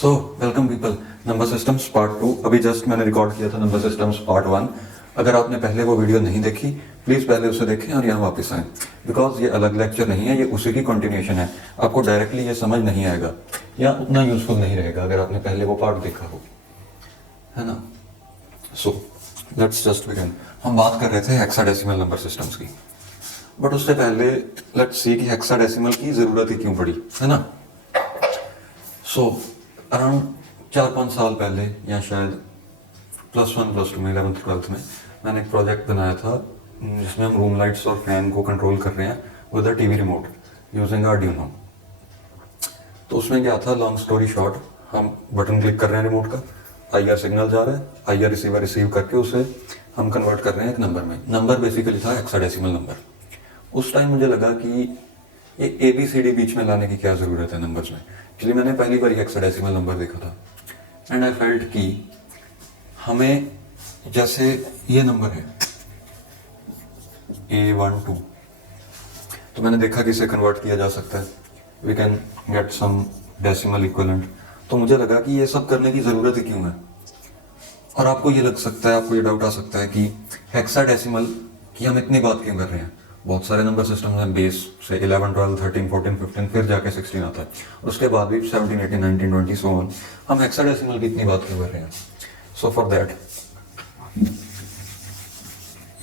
So welcome people, number systems part 2 अभी just मैंने record किया था नंबर सिस्टम्स पार्ट 1। अगर आपने पहले वो वीडियो नहीं देखी प्लीज़ पहले उसे देखें और यहाँ वापस आएँ, बिकॉज ये अलग लेक्चर नहीं है, ये उसी की कंटिन्यूशन है। आपको डायरेक्टली ये समझ नहीं आएगा या उतना यूजफुल नहीं रहेगा अगर आपने पहले वो पार्ट देखा हो, है ना। So let's just begin. हम बात कर रहे थे हेक्साडेसिमल नंबर सिस्टम्स की, बट उससे पहले लेट्स सी कि हेक्साडेसिमल की ज़रूरत ही क्यों पड़ी, है ना। सो अराउंड 4-5 साल पहले या शायद +1 +2 में 11th-12th में मैंने एक प्रोजेक्ट बनाया था जिसमें हम रूम लाइट्स और फैन को कंट्रोल कर रहे हैं with a TV remote using Arduino. तो उसमें क्या था, लॉन्ग स्टोरी शॉर्ट, हम बटन क्लिक कर रहे हैं रिमोट का, आईआर सिग्नल जा रहा है, आईआर रिसीवर रिसीव करके उसे हम कन्वर्ट कर रहे हैं एक नंबर में। नंबर बेसिकली था हेक्साडेसिमल नंबर। उस टाइम मुझे लगा कि ये ABCD बीच में लाने की क्या ज़रूरत है नंबर्स में, इसलिए मैंने पहली बार हेक्साडेसिमल नंबर देखा था। एंड आई फेल्ट कि हमें जैसे ये नंबर है A12, तो मैंने देखा कि इसे कन्वर्ट किया जा सकता है, we can get some decimal equivalent. तो मुझे लगा कि ये सब करने की ज़रूरत ही क्यों है। और आपको ये लग सकता है, आपको ये डाउट आ सकता है कि हेक्साडेसिमल की हम इतनी बात क्यों कर रहे हैं। बहुत सारे नंबर सिस्टम हैं, बेस से 11, 12, 13, 14, 15 फिर जाके 16 आता है, उसके बाद भी 17, 18, 19, 20 सो ऑन। हम हेक्साडेसिमल की इतनी बात क्यों कर रहे हैं। So for that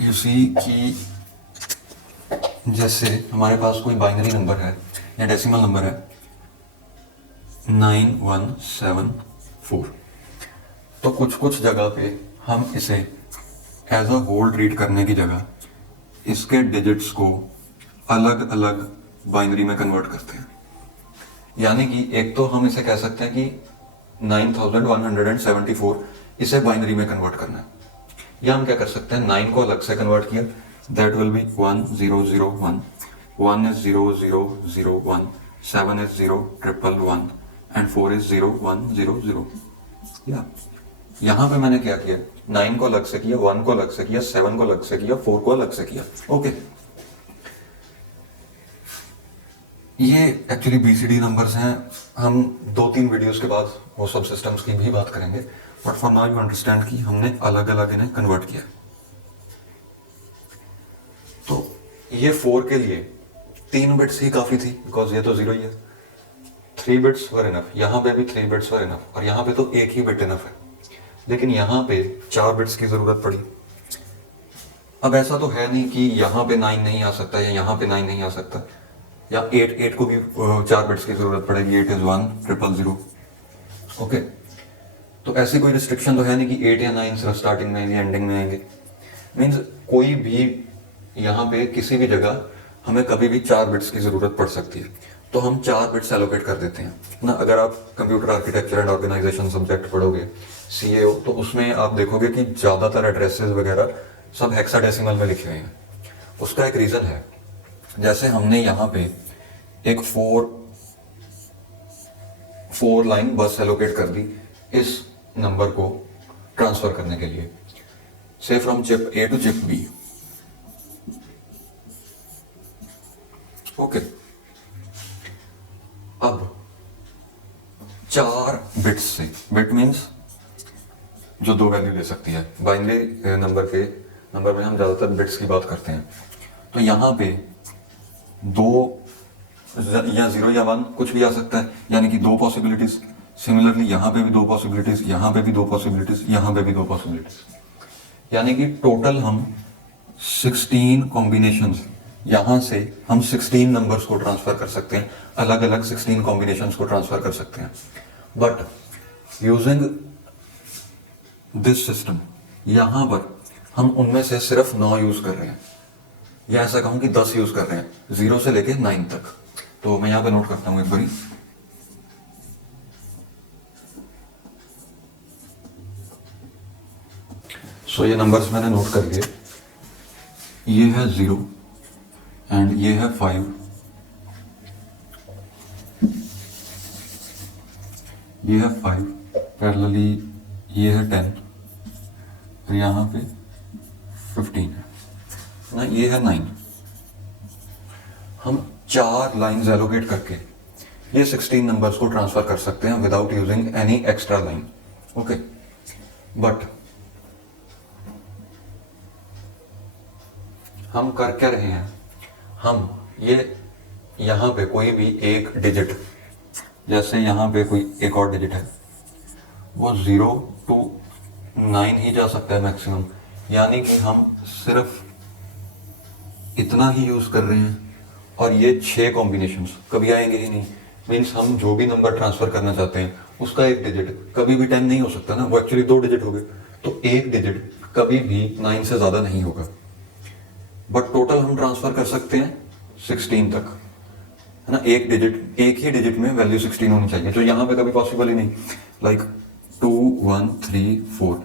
you see कि जैसे हमारे पास कोई बाइनरी नंबर है या डेसिमल नंबर है 9174, तो कुछ कुछ जगह पे हम इसे एज अ होल ट्रीट करने की जगह इसके डिजिट्स को अलग अलग बाइनरी में कन्वर्ट करते हैं। यानी कि एक तो हम इसे कह सकते हैं कि 9174 इसे बाइनरी में कन्वर्ट करना है, या हम क्या कर सकते हैं 9 को अलग से कन्वर्ट किया, that will be 1001, 1 is 0001, 7 is 0111 and 4 is 0100। या यहाँ पे मैंने क्या किया, 9 को अलग से किया, 1 को अलग से किया, 7 को अलग से किया, 4 को अलग से किया। ओके, ये एक्चुअली BCD नंबर्स हैं। हम 2-3 वीडियोस के बाद वो सब सिस्टम्स की भी बात करेंगे, but for now you understand कि हमने अलग अलग इन्हें कन्वर्ट किया। तो ये 4 के लिए 3 बिट्स ही काफ़ी थी, बिकॉज ये तो 0 ही है। 3 बिट्स वर इनफ, यहाँ पे भी 3 बिट्स वर इनफ, और यहाँ पे तो एक ही बिट इनफ है। लेकिन यहाँ पे 4 बिट्स की ज़रूरत पड़ी। अब ऐसा तो है नहीं कि यहाँ पे 9 नहीं आ सकता या यहाँ पे 9 नहीं आ सकता, या 8 को भी 4 बिट्स की ज़रूरत पड़ेगी। 8 is 1000। ओके, तो ऐसी कोई रिस्ट्रिक्शन तो है नहीं कि 8 या 9 सिर्फ स्टार्टिंग में या एंडिंग में आएंगे। मीन्स कोई भी यहाँ पे किसी भी जगह हमें कभी भी 4 बिट्स की ज़रूरत पड़ सकती है, तो हम 4 बिट्स एलोकेट कर देते हैं ना। अगर आप computer architecture and organization subject पढ़ोगे CAO, तो उसमें आप देखोगे कि ज़्यादातर एड्रेसेस वगैरह सब हेक्साडेसिमल में लिखे हुए हैं। उसका एक रीज़न है, जैसे हमने यहाँ पे एक 4 लाइन बस एलोकेट कर दी इस नंबर को ट्रांसफर करने के लिए, से from chip A to chip B। Okay, अब 4 बिट्स से, बिट मीन्स जो 2 वैल्यू ले सकती है। बाइनरी नंबर में हम ज़्यादातर बिट्स की बात करते हैं। तो यहाँ पे 2 या 0 या 1 कुछ भी आ सकता है, यानी कि 2 पॉसिबिलिटीज। सिमिलरली यहाँ पे भी 2 पॉसिबिलिटीज, यहाँ पे भी 2 पॉसिबिलिटीज, यहाँ पे भी 2 पॉसिबिलिटीज, यानी कि टोटल हम 16 कॉम्बिनेशंस, यहाँ से हम 16 नंबर्स को ट्रांसफर कर सकते हैं, अलग अलग 16 कॉम्बिनेशंस को ट्रांसफर कर सकते हैं। बट यूजिंग दिस सिस्टम, यहाँ पर हम उनमें से सिर्फ 9 यूज कर रहे हैं, या ऐसा कहूँ कि 10 यूज कर रहे हैं, 0 से लेके 9 तक। तो मैं यहाँ पे नोट करता हूँ एक बारी। सो ये नंबर्स मैंने नोट कर लिए। ये है 0 एंड ये है 5, ये है 5 पैरेलली, ये है 10 और यहाँ पे 15 है ना, ये है 9। हम 4 लाइंस एलोकेट करके ये 16 नंबर्स को ट्रांसफर कर सकते हैं without using any extra line. Okay, but हम कर क्या रहे हैं, हम ये यहां पे कोई भी एक डिजिट, जैसे यहां पे कोई एक और डिजिट है, वो 0 to 9 ही जा सकता है मैक्सिमम, यानी कि हम सिर्फ इतना ही यूज कर रहे हैं और ये 6 कॉम्बिनेशंस कभी आएंगे ही नहीं। मीन्स हम जो भी नंबर ट्रांसफर करना चाहते हैं उसका एक डिजिट कभी भी 10 नहीं हो सकता ना, वो एक्चुअली 2 डिजिट हो गए, तो एक डिजिट कभी भी 9 से ज्यादा नहीं होगा। बट टोटल हम ट्रांसफर कर सकते हैं 16 तक, है ना। एक डिजिट, एक ही डिजिट में वैल्यू 16 होनी चाहिए, जो यहाँ पे कभी पॉसिबल ही नहीं। लाइक 2 1 3 4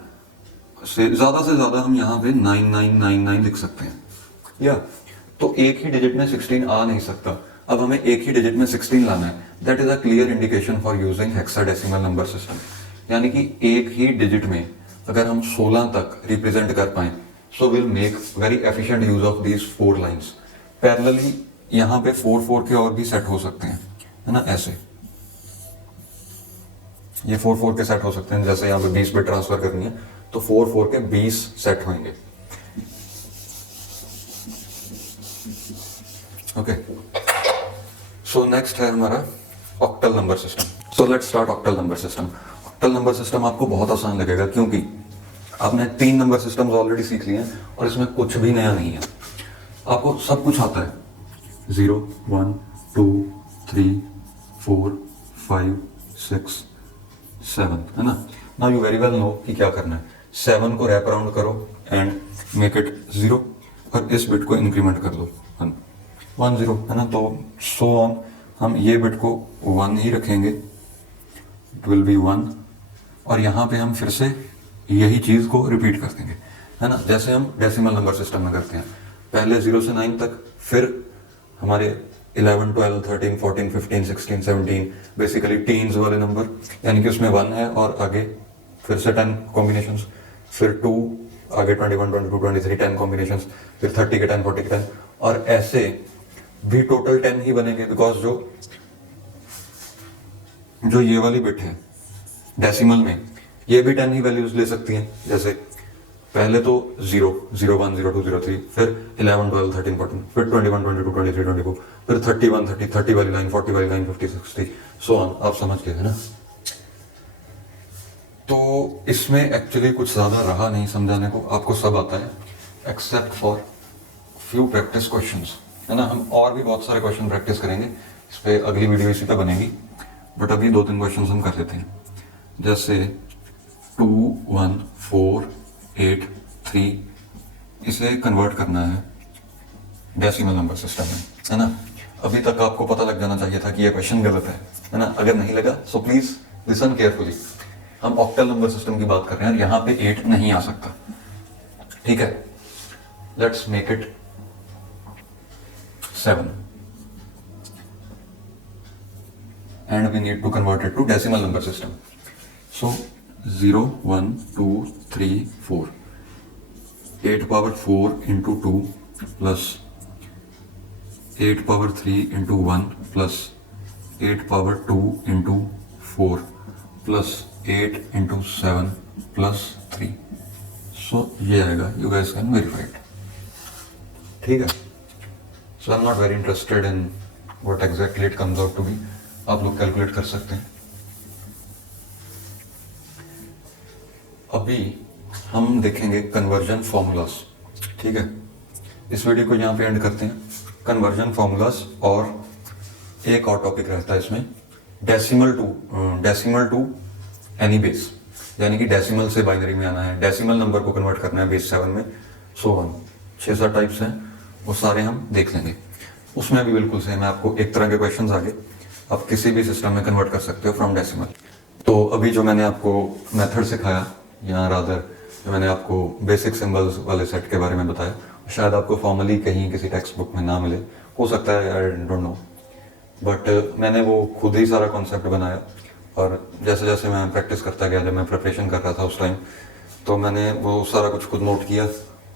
से ज्यादा हम यहाँ पे 9999 लिख सकते हैं, या तो एक ही डिजिट में 16 आ नहीं सकता। अब हमें एक ही डिजिट में 16 लाना है, that is a clear indication for using hexadecimal number system. यानी कि एक ही डिजिट में अगर हम 16 तक रिप्रेजेंट कर पाए, so will make very efficient use of these 4 lines. Parallelly यहाँ पे 4 के और भी सेट हो सकते हैं, है ना, ऐसे ये 4 के सेट हो सकते हैं। जैसे यहाँ पे 20 बिट ट्रांसफर करनी है तो 4 के 20 सेट होंगे। ओके, सो नेक्स्ट है हमारा octal number system. So let's start octal number system. Octal number system आपको बहुत आसान लगेगा क्योंकि आपने 3 नंबर सिस्टम्स ऑलरेडी सीख लिए हैं और इसमें कुछ भी नया नहीं है, आपको सब कुछ आता है। 0 1 2 3 4 5 6 7, है ना। Now you very well know कि क्या करना है। 7 को रैप अराउंड करो एंड मेक इट 0 और इस बिट को इंक्रीमेंट कर दो 1 0, है ना। तो सो ऑन, हम ये बिट को 1 ही रखेंगे, इट विल बी 1, और यहाँ पे हम फिर से यही चीज को रिपीट कर देंगे, है ना, जैसे हम डेसिमल नंबर सिस्टम में करते हैं। पहले 0 से 9 तक, फिर हमारे 11 12 13 14 15 16 17 बेसिकली टीन्स वाले नंबर, यानी कि उसमें 1 है और आगे फिर से 10 कॉम्बिनेशंस, फिर 2, आगे 21 22 23 10 कॉम्बिनेशंस, फिर 30 के 10 40 के 10, और ऐसे भी टोटल 10 ही बनेंगे। बिकॉज जो ये वाली बिट है डेसिमल में, ये भी 10 ही वैल्यूज ले सकती हैं। जैसे पहले तो 0 0 1 0 2 0 3, फिर 11 12 13 14, फिर 21 22 23 24, फिर 31 30 30 वाली लाइन, 40 वाली लाइन, 50 60 सो ऑन। आप समझ गए, है ना। तो इसमें एक्चुअली कुछ ज्यादा रहा नहीं समझाने को, आपको सब आता है except for few practice questions, है ना। हम और भी बहुत सारे क्वेश्चन प्रैक्टिस करेंगे, इस पे अगली वीडियो इसी पे बनेगी, बट अभी 2-3 क्वेश्चंस हम कर लेते हैं। जैसे 2 1 4 8 3, इसे कन्वर्ट करना है डेसिमल नंबर सिस्टम में, है ना। अभी तक आपको पता लग जाना चाहिए था कि ये क्वेश्चन गलत है ना। अगर नहीं लगा सो प्लीज लिसन केयरफुली। हम ऑक्टल नंबर सिस्टम की बात कर रहे हैं, यहां पे 8 नहीं आ सकता, ठीक है। Let's make it 7 and we need to convert it to decimal number system. So 0 1 2 3 4, 8 power 4 into 2 plus 8 power 3 into 1 plus 8 power 2 into 4 plus 8 into 7 plus 3. So ये आएगा, you guys can verify it. ठीक है। So I'm not very interested in what exactly it comes out to be. आप लोग calculate कर सकते हैं। अभी हम देखेंगे कन्वर्जन फॉर्मूलास, ठीक है। इस वीडियो को यहाँ पे एंड करते हैं। कन्वर्जन फॉर्मूलास, और एक और टॉपिक रहता है इसमें, डेसिमल टू एनी बेस, यानी कि डेसिमल से बाइनरी में आना है, डेसिमल नंबर को कन्वर्ट करना है बेस 7 में, सो ऑन। 6-7 टाइप्स हैं, वो सारे हम देख लेंगे। उसमें भी बिल्कुल सेम है, आपको एक तरह के क्वेश्चंस आगे आप किसी भी सिस्टम में कन्वर्ट कर सकते हो फ्रॉम डेसिमल। तो अभी जो मैंने आपको मेथड सिखाया, या रादर जो मैंने आपको बेसिक सिंबल्स वाले सेट के बारे में बताया, शायद आपको फॉर्मली कहीं किसी टेक्स्ट बुक में ना मिले, हो सकता है, आई डोंट नो, बट मैंने वो खुद ही सारा कॉन्सेप्ट बनाया। और जैसे जैसे मैं प्रैक्टिस करता गया, जब मैं प्रिपरेशन कर रहा था उस टाइम, तो मैंने वो सारा कुछ खुद नोट किया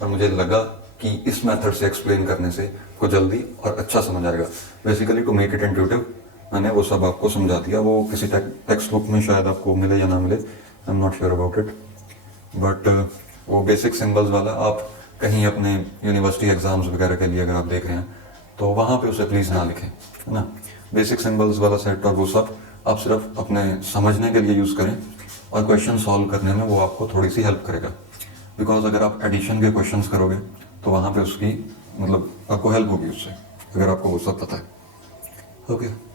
और मुझे लगा कि इस मेथड से एक्सप्लेन करने से को जल्दी और अच्छा समझ आएगा। Basically to make it intuitive मैंने वो सब आपको समझा दिया। वो किसी टेक्स्ट बुक में शायद आपको मिले या ना मिले, I am not sure about it, but वो बेसिक सिंबल्स वाला आप कहीं अपने यूनिवर्सिटी एग्जाम्स वगैरह के लिए अगर आप देख रहे हैं तो वहाँ पे उसे प्लीज़ ना लिखें, है ना। बेसिक सिंबल्स वाला सेट और वो सब आप सिर्फ अपने समझने के लिए यूज़ करें, और क्वेश्चन सॉल्व करने में वो आपको थोड़ी सी हेल्प करेगा। बिकॉज अगर आप एडिशन के क्वेश्चंस करोगे तो वहाँ पे उसकी मतलब आपको हेल्प होगी उससे, अगर आपको वो सब पता है। ओके।